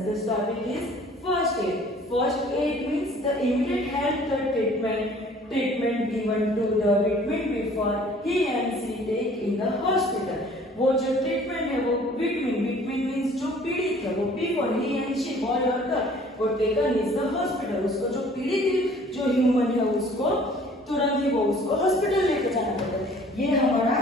lesson. This topic is first aid. First aid means the immediate health treatment given to the victim before he and she take in the hospital. वो जो treatment है वो victim means जो पीड़ित है वो before he and she boy और girl वो taken is the hospital. उसको जो पीड़ित जो ह्यूमन है उसको तुरंत ही वो उसको हॉस्पिटल लेकर जाना पड़ता है. ये हमारा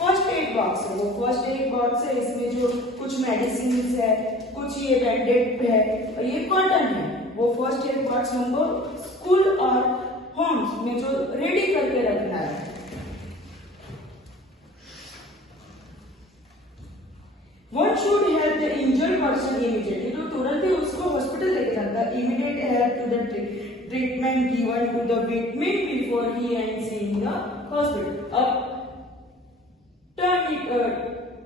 फर्स्ट एड बॉक्स है. वो फर्स्ट एड बॉक्स है, इसमें जो कुछ मेडिसिन है, कुछ ये बैंडेड है और ये कॉटन है. वो फर्स्ट एड बॉक्स हमको स्कूल और होम्स में जो रेडी करके रखना है. One should help the injured person immediately. तो तुरंत ही उसको हॉस्पिटल लेके जाता है. Immediate help to the treatment given to the victim before he and she in the hospital. अब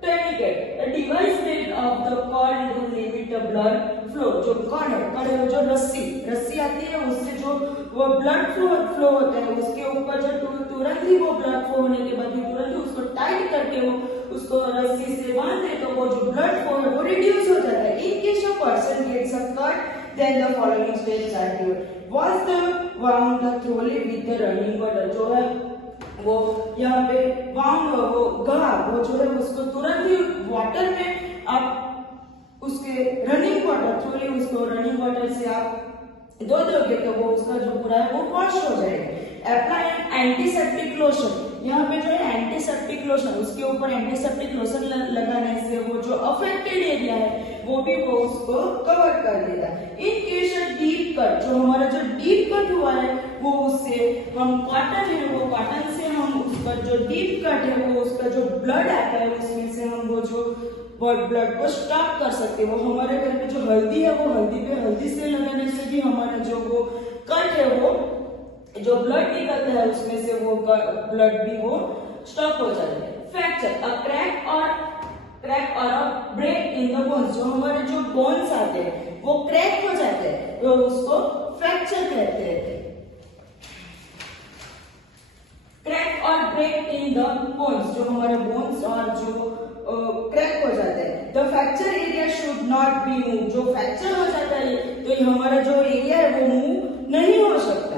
tourniquet, a device made of the cord to limit the blood flow. जो cord है जो रस्सी आती है उससे जो वो ब्लड फ्लो होता है उसके ऊपर जो तुरंत ही वो ब्लड फ्लो होने के बाद तुरंत ही उसको टाइट करके वो उसको रस्सी से बांध दे तो वो जो ब्लड फ्लो है वो रिड्यूस हो जाता है. In case a person gets a cut, then the following steps are given. Wash the wound thoroughly with the running water. जो है वो यहाँ पे वाउंड वो गला वो जो है उसको तुरंत ही वाटर में आप उसके रनिंग वाटर थ्रूली उसको रनिंग वाटर से आप धो दोगे तो वो उसका जो पूरा है वो वॉश हो जाएगा. Apply antiseptic lotion. यहाँ पे जो है एंटीसेप्टिक लोशन उसके ऊपर एंटीसेप्टिक लोशन लगाने से वो जो अफेक्टेड एरिया है वो भी वो उसको कवर कर देगा. इन केस डीप कट जो हमारा जो डीप कट हुआ है वो उससे हम कॉटन है वो कॉटन से हम उसका जो डीप कट है वो उसका जो ब्लड आता है उसमें से हम वो जो ब्लड को स्टॉप कर सकते हैं. वो हमारे घर पे जो हल्दी है वो हल्दी से लगाने से भी हमारा जो वो कट है वो जो ब्लड निकलता है उसमें से वो ब्लड भी वो स्टॉप हो जाता है. फ्रैक्चर अ क्रैक और a break in the bones. जो हमारे जो बोन्स आते हैं वो क्रैक हो जाते हैं तो उसको फ्रैक्चर कहते हैं. क्रैक और ब्रेक इन द बोन्स जो हमारे बोन्स और जो क्रैक हो जाते हैं. The fracture area should not be move. जो फ्रैक्चर हो जाता है तो हमारा जो एरिया है वो मूव नहीं हो सकता.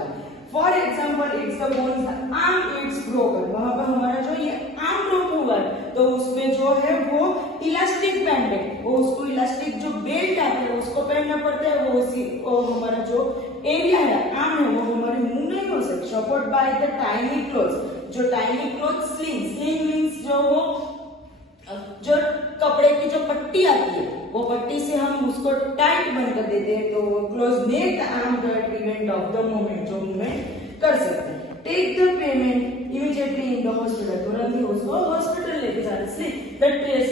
For example it's the bones arm it's broken. वहां पर हमारा जो ये आर्म ब्रोक हुआ है तो उसमें जो है वो इलास्टिक बैंड है वो उसको इलास्टिक जो बेल्ट आता है उसको पहनना पड़ता है. वो उसी हमारा जो एरिया है आर्म है वो हमारे मूव नहीं हो सकता. Support by the tiny clothes. जो टाइनी क्लोथ स्लिंग मीन्स जो कपड़े की जो पट्टी आती है वो पट्टी से हम उसको टाइट बंद कर देते हैं तो close make the arm to prevent of the movement जो मूवमेंट कर सकते हैं. Take the payment immediately in the hospital. तुरंत ही उसको हॉस्पिटल लेके जाना. The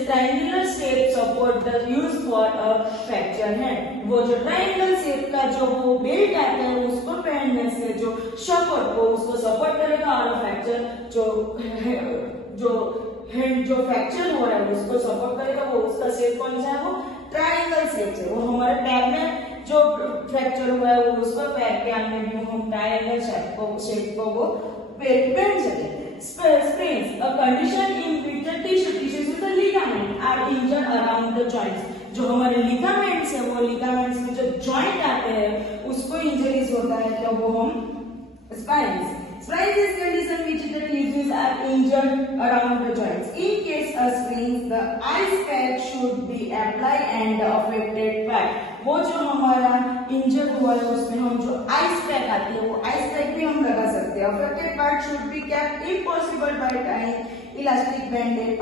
triangular shape support the use for a fracture hand. वो जो ट्रायंगल शेप का जो वो बेल्ट आता है उसको पहनने से जो सपोर्ट वो उसको सपोर्ट करेगा और फ्रैक्चर जो फ्रैक्चर हो रहा है उसको सपोर्ट करेगा. वो उसका शेप कौन सा है वो ट्रायंगल शेप है. वो हमारे पैर में जो फ्रैक्चर हुआ है वो उसको पैर के अंदर भी हम ट्रायंगल शेप को वो पहन सके. Sprains, a condition in which the tissues with the ligament are injured around the joints. जो हमारे ligaments है वो ligaments में जो joint आते हैं उसको इंजरीज होता है तो वो हम sprains. Sprains is condition which the tissues are injured around the joints. In case of sprains, the ice pack should be applied and the affected part. वो जो हमारा इंजर हुआ है उसमें हम जो आइस पैक आती है वो आइस पैक भी हम लगा सकते हैं. Affected part should be kept impossible by tying elastic bandage